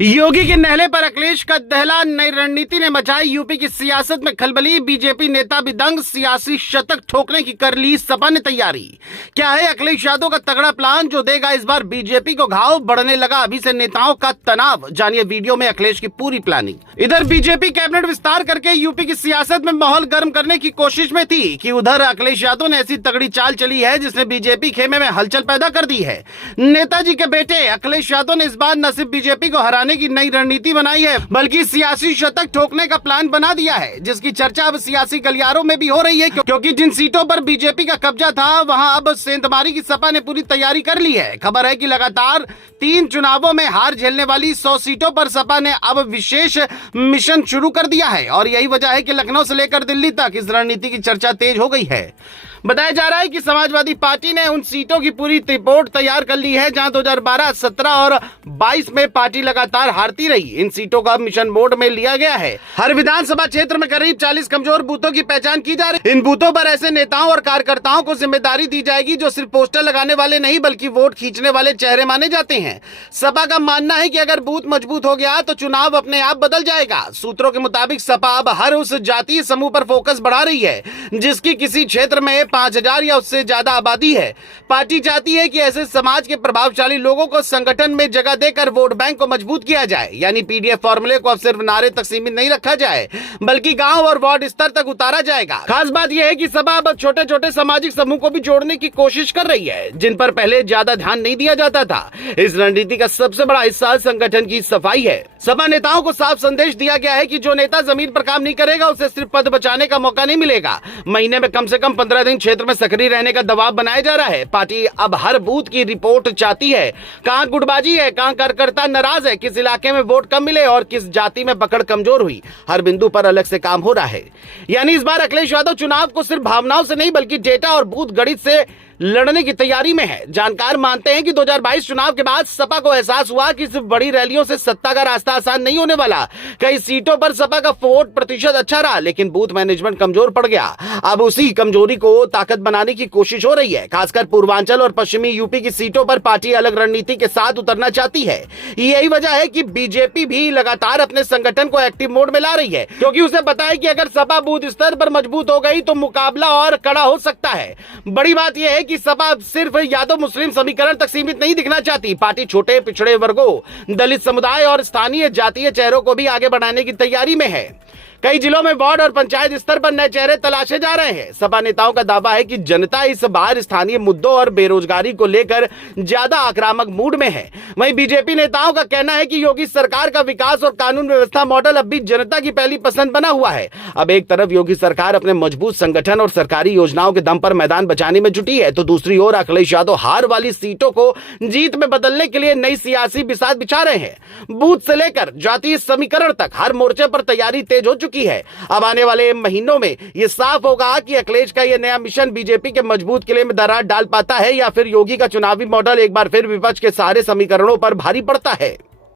योगी के नहले पर अखिलेश का दहला, नई रणनीति ने मचाई यूपी की सियासत में खलबली। बीजेपी नेता भी दंग, सियासी शतक ठोकने की कर ली सपा ने तैयारी। क्या है अखिलेश यादव का तगड़ा प्लान जो देगा इस बार बीजेपी को घाव? बढ़ने लगा अभी से नेताओं का तनाव, जानिए वीडियो में अखिलेश की पूरी प्लानिंग। इधर बीजेपी कैबिनेट विस्तार करके यूपी की सियासत में माहौल गर्म करने की कोशिश में थी कि उधर अखिलेश यादव ने ऐसी तगड़ी चाल चली है जिसने बीजेपी खेमे में हलचल पैदा कर दी है। नेताजी के बेटे अखिलेश यादव ने इस बार न सिर्फ बीजेपी को हराने की नई रणनीति बनाई है बल्कि सियासी शतक ठोकने का प्लान बना दिया है, जिसकी चर्चा अब सियासी गलियारों में भी हो रही है। क्योंकि जिन सीटों पर बीजेपी का कब्जा था वहां अब सेंधमारी की सपा ने पूरी तैयारी कर ली है। खबर है कि लगातार 3 चुनावों में हार झेलने वाली 100 सीटों पर सपा ने अब विशेष मिशन शुरू कर दिया है और यही वजह है कि लखनऊ से लेकर दिल्ली तक इस रणनीति की चर्चा तेज हो गई है। बताया जा रहा है कि समाजवादी पार्टी ने उन सीटों की पूरी रिपोर्ट तैयार कर ली है जहां 2012, 17 और 22 में पार्टी लगातार हारती रही। इन सीटों का मिशन मोड में लिया गया है। हर विधानसभा क्षेत्र में करीब 40 कमजोर बूथों की पहचान की जा रही है। इन बूथों पर ऐसे नेताओं और कार्यकर्ताओं को जिम्मेदारी दी जाएगी जो सिर्फ पोस्टर लगाने वाले नहीं बल्कि वोट खींचने वाले चेहरे माने जाते हैं। सपा का मानना है कि अगर बूथ मजबूत हो गया तो चुनाव अपने आप बदल जाएगा। सूत्रों के मुताबिक सपा अब हर उस जातीय समूह पर फोकस बढ़ा रही है जिसकी किसी क्षेत्र में 5000 या उससे ज्यादा आबादी है। पार्टी चाहती है कि ऐसे समाज के प्रभावशाली लोगों को संगठन में जगह देकर वोट बैंक को मजबूत किया जाए। यानी पीडीएफ फॉर्मूले को अब सिर्फ नारे तक सीमित नहीं रखा जाए बल्कि गांव और वार्ड स्तर तक उतारा जाएगा। खास बात यह है कि सपा अब छोटे छोटे सामाजिक समूह को भी जोड़ने की कोशिश कर रही है जिन पर पहले ज्यादा ध्यान नहीं दिया जाता था। इस रणनीति का सबसे बड़ा हिस्सा संगठन की सफाई है। सपा नेताओं को साफ संदेश दिया गया है कि जो नेता जमीन पर काम नहीं करेगा उसे सिर्फ पद बचाने का मौका नहीं मिलेगा। महीने में कम से कम 15 दिन क्षेत्र में सक्रिय रहने का दबाव बनाया जा रहा है। पार्टी अब हर बूथ की रिपोर्ट चाहती है, कहां गुटबाजी है, कहां कार्यकर्ता नाराज है, किस इलाके में वोट कम मिले और किस जाति में पकड़ कमजोर हुई। हर बिंदु पर अलग से काम हो रहा है। यानी इस बार अखिलेश यादव चुनाव को सिर्फ भावनाओं से नहीं बल्कि डेटा और बूथ गणित से लड़ने की तैयारी में है। जानकार मानते हैं कि 2022 चुनाव के बाद सपा को एहसास हुआ कि सिर्फ बड़ी रैलियों से सत्ता का रास्ता आसान नहीं होने वाला। कई सीटों पर सपा का वोट प्रतिशत अच्छा रहा लेकिन बूथ मैनेजमेंट कमजोर पड़ गया। अब उसी कमजोरी को ताकत बनाने की कोशिश हो रही है। खासकर पूर्वांचल और पश्चिमी यूपी की सीटों पर पार्टी अलग रणनीति के साथ उतरना चाहती है। यही वजह है कि बीजेपी भी लगातार अपने संगठन को एक्टिव मोड में ला रही है क्योंकि उसे पता है कि अगर सपा बूथ स्तर पर मजबूत हो गई तो मुकाबला और कड़ा हो सकता है। बड़ी बात यह है कि सपा सिर्फ यादव मुस्लिम समीकरण तक सीमित नहीं दिखना चाहती। पार्टी छोटे पिछड़े वर्गों, दलित समुदाय और स्थानीय जातीय चेहरों को भी आगे बढ़ाने की तैयारी में है। कई जिलों में वार्ड और पंचायत स्तर पर नए चेहरे तलाशे जा रहे हैं। सपा नेताओं का दावा है कि जनता इस बार स्थानीय मुद्दों और बेरोजगारी को लेकर ज्यादा आक्रामक मूड में है। वहीं बीजेपी नेताओं का कहना है कि योगी सरकार का विकास और कानून व्यवस्था मॉडल अब भी जनता की पहली पसंद बना हुआ है। अब एक तरफ योगी सरकार अपने मजबूत संगठन और सरकारी योजनाओं के दम पर मैदान बचाने में जुटी है तो दूसरी ओर अखिलेश यादव हार वाली सीटों को जीत में बदलने के लिए नई सियासी बिसात बिछा रहे हैं। बूथ से लेकर जातीय समीकरण तक हर मोर्चे पर तैयारी तेज हो की है। अब आने वाले महीनों में यह साफ होगा कि अखिलेश का यह नया मिशन बीजेपी के मजबूत किले में दरार डाल पाता है या फिर योगी का चुनावी मॉडल एक बार फिर विपक्ष के सारे समीकरणों पर भारी पड़ता है।